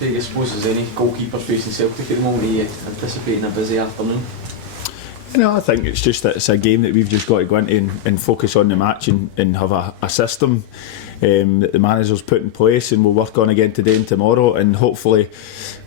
Craig, I suppose as any goalkeeper facing Celtic at the moment, are you anticipating a busy afternoon? I think it's just that it's a game that we've just got to go into and focus on the match and have a system that the manager's put in place, and we'll work on again today and tomorrow, and hopefully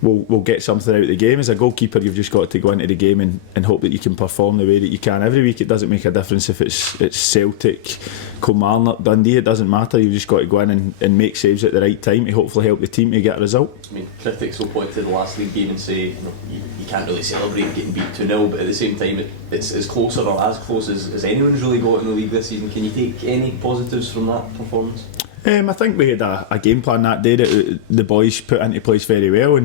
we'll get something out of the game. As a goalkeeper, you've just got to go into the game and hope that you can perform the way that you can every week. It doesn't make a difference if it's Celtic, Kilmarnock, Dundee, it doesn't matter. You've just got to go in and make saves at the right time to hopefully help the team to get a result. I mean, critics will point to the last league game and say, you can't really celebrate getting beat 2-0, but at the same time it's as closer or as close as anyone's really got in the league this season. Can you take any positives from that performance? I think we had a game plan that day that the boys put into place very well,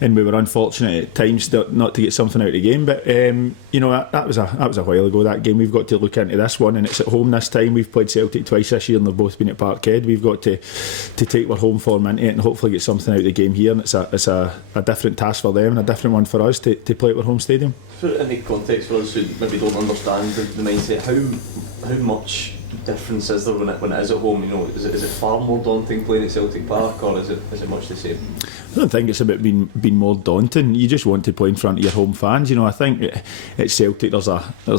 and we were unfortunate at times not to get something out of the game. But that was a while ago, that game. We've got to look into this one, and it's at home this time. We've played Celtic twice this year, and they've both been at Parkhead. We've got to take our home form into it and hopefully get something out of the game here. And it's a different task for them and a different one for us to play at our home stadium. Put it into context for us who maybe don't understand the mindset. How much difference is there when it is at home? Is it far more daunting playing at Celtic Park, or is it much the same? I don't think it's about being more daunting. You just want to play in front of your home fans. I think at Celtic there's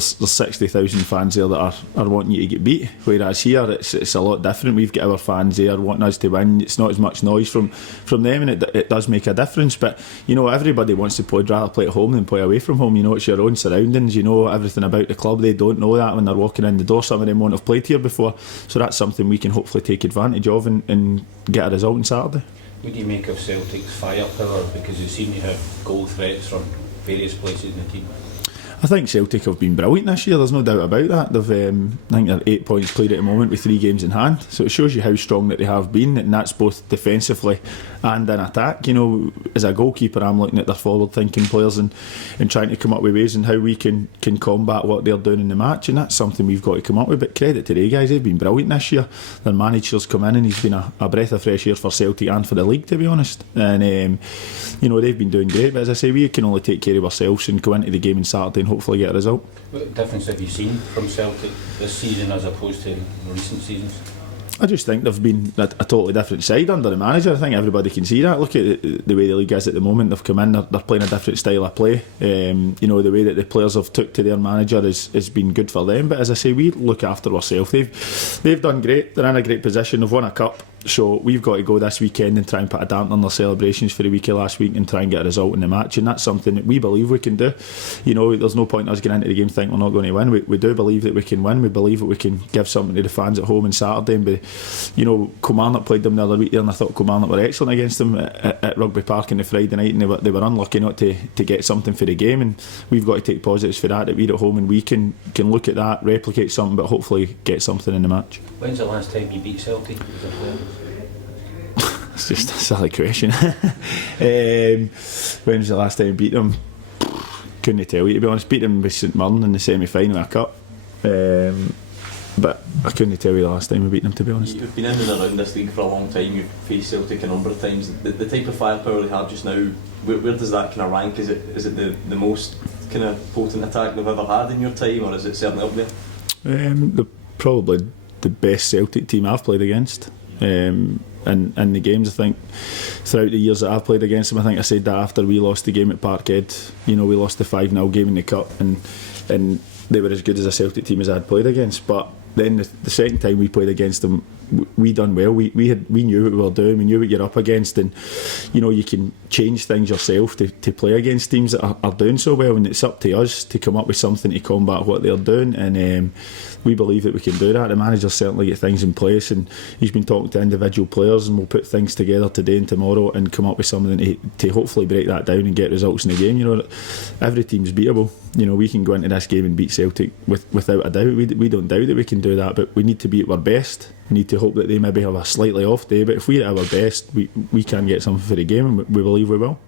60,000 fans there that are wanting you to get beat, whereas here it's a lot different. We've got our fans there wanting us to win. It's not as much noise from them, and it does make a difference. But everybody wants to rather play at home than play away from home. It's your own surroundings. Everything about the club. They don't know that when they're walking in the door. Some of them won't have played here before, so that's something we can hopefully take advantage of and get a result on Saturday. What do you make of Celtic's firepower, because they seem to have goal threats from various places in the team? I think Celtic have been brilliant this year, there's no doubt about that. They've, I think they're 8 points clear at the moment with 3 games in hand, so it shows you how strong that they have been, and that's both defensively and in attack. As a goalkeeper, I'm looking at their forward thinking players and trying to come up with ways and how we can combat what they're doing in the match, and that's something we've got to come up with. But credit to the guys, they've been brilliant this year. Their manager's come in and he's been a breath of fresh air for Celtic and for the league, to be honest, and they've been doing great. But as I say, we can only take care of ourselves and go into the game on Saturday and hopefully get a result. What difference have you seen from Celtic this season as opposed to recent seasons? I just think they've been a totally different side under the manager. I think everybody can see that. Look at the way the league is at the moment. They've come in, they're playing a different style of play. The way that the players have took to their manager has been good for them. But as I say, we look after ourselves. They've done great. They're in a great position. They've won a cup. So we've got to go this weekend and try and put a damper on their celebrations for the week of last week and try and get a result in the match, and that's something that we believe we can do. There's no point in us getting into the game thinking we're not going to win. We do believe that we can win. We believe that we can give something to the fans at home on Saturday. And Kilmarnock played them the other week there, and I thought Kilmarnock were excellent against them at Rugby Park on the Friday night, and they were unlucky not to get something for the game, and we've got to take positives for that we're at home and we can look at that, replicate something, but hopefully get something in the match. When's the last time you beat Celtic? It's just a silly question. When was the last time we beat them? Couldn't tell you, to be honest. Beat them with St Mirren in the semi-final of a cup, but I couldn't tell you the last time we beat them, to be honest. You've been in and around this league for a long time. You've faced Celtic a number of times. The type of firepower they have just now, where does that kind of rank? Is it the most kind of potent attack they've ever had in your time, or is it certainly up there? They're probably the best Celtic team I've played against. In the games, I think throughout the years that I've played against them, I think I said that after we lost the game at Parkhead, we lost the 5-0 game in the cup, and they were as good as a Celtic team as I'd played against. But then the second time we played against them, we done well. We knew what we were doing. We knew what you're up against, and you can change things yourself to play against teams that are doing so well, and it's up to us to come up with something to combat what they're doing, and we believe that we can do that. The manager's certainly get things in place, and he's been talking to individual players, and we'll put things together today and tomorrow and come up with something to hopefully break that down and get results in the game. Every team's beatable. We can go into this game and beat Celtic without a doubt. We don't doubt that we can do that, but we need to be at our best. We need to hope that they maybe have a slightly off day, but if we're at our best, we can get something for the game, and we believe we will.